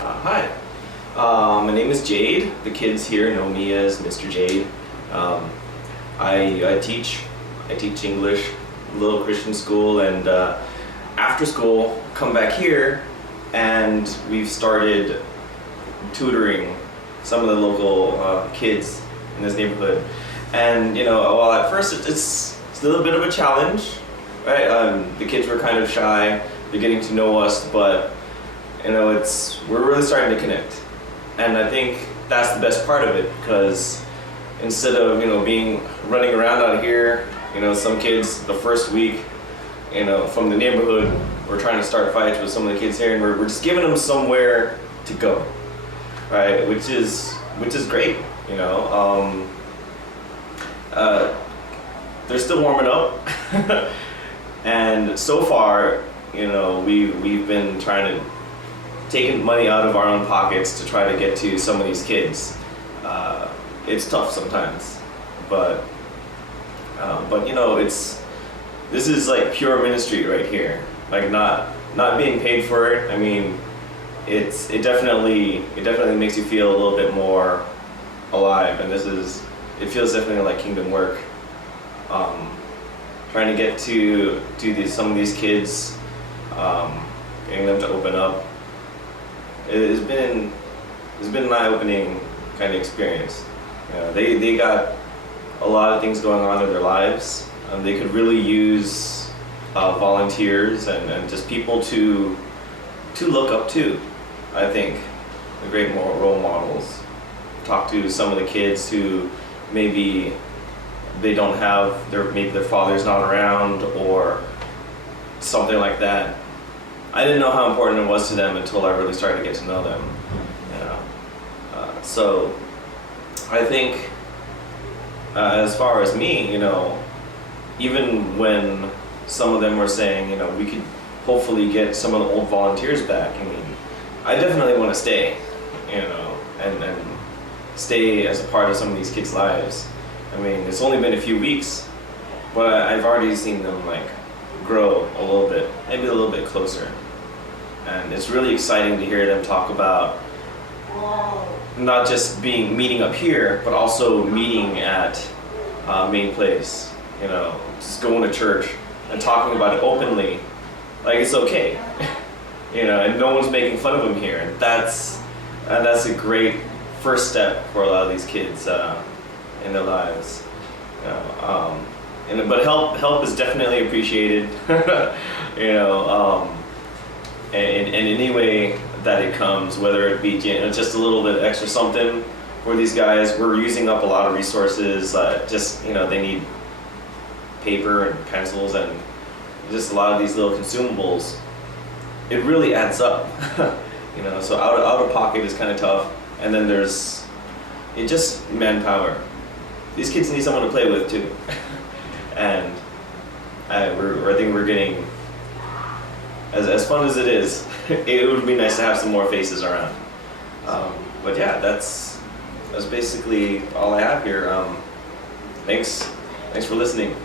Hi, my name is Jade. The kids here know me as Mr. Jade. Um, I teach English, little Christian school, and after school, come back here, and we've started tutoring some of the local kids in this neighborhood. And while at first it's a little bit of a challenge, right? The kids were kind of shy, they're getting to know us, but we're really starting to connect. And I think that's the best part of it, because instead of being running around out here, some kids the first week, from the neighborhood, we're trying to start fights with some of the kids here, and we're just giving them somewhere to go, right? Which is great. They're still warming up, and so far, we've been trying to taking money out of our own pockets to try to get to some of these kids. It's tough sometimes, but this is like pure ministry right here. Like not being paid for it. I mean, it definitely makes you feel a little bit more alive, and it feels definitely like kingdom work. Trying to get to some of these kids, getting them to open up. It's been an eye-opening kind of experience. They got a lot of things going on in their lives. They could really use volunteers and just people to look up to. I think the great role models. Talk to some of the kids who maybe they don't have maybe their father's not around or something like that. I didn't know how important it was to them until I really started to get to know them. So I think as far as me, even when some of them were saying, we could hopefully get some of the old volunteers back. I mean, I definitely want to stay, and stay as a part of some of these kids' lives. I mean, it's only been a few weeks, but I've already seen them grow a little bit, maybe a little bit closer. And it's really exciting to hear them talk about not just meeting up here, but also meeting at Main Place, just going to church and talking about it openly, like it's okay, and no one's making fun of them here. And that's a great first step for a lot of these kids in their lives. But help is definitely appreciated. In any way that it comes, whether it be just a little bit extra something for these guys. We're using up a lot of resources. They need paper and pencils and just a lot of these little consumables. It really adds up. So out of pocket is kind of tough, and then there's just manpower. These kids need someone to play with too, and I think we're getting, as fun as it is, it would be nice to have some more faces around. But yeah, that's basically all I have here. Thanks for listening.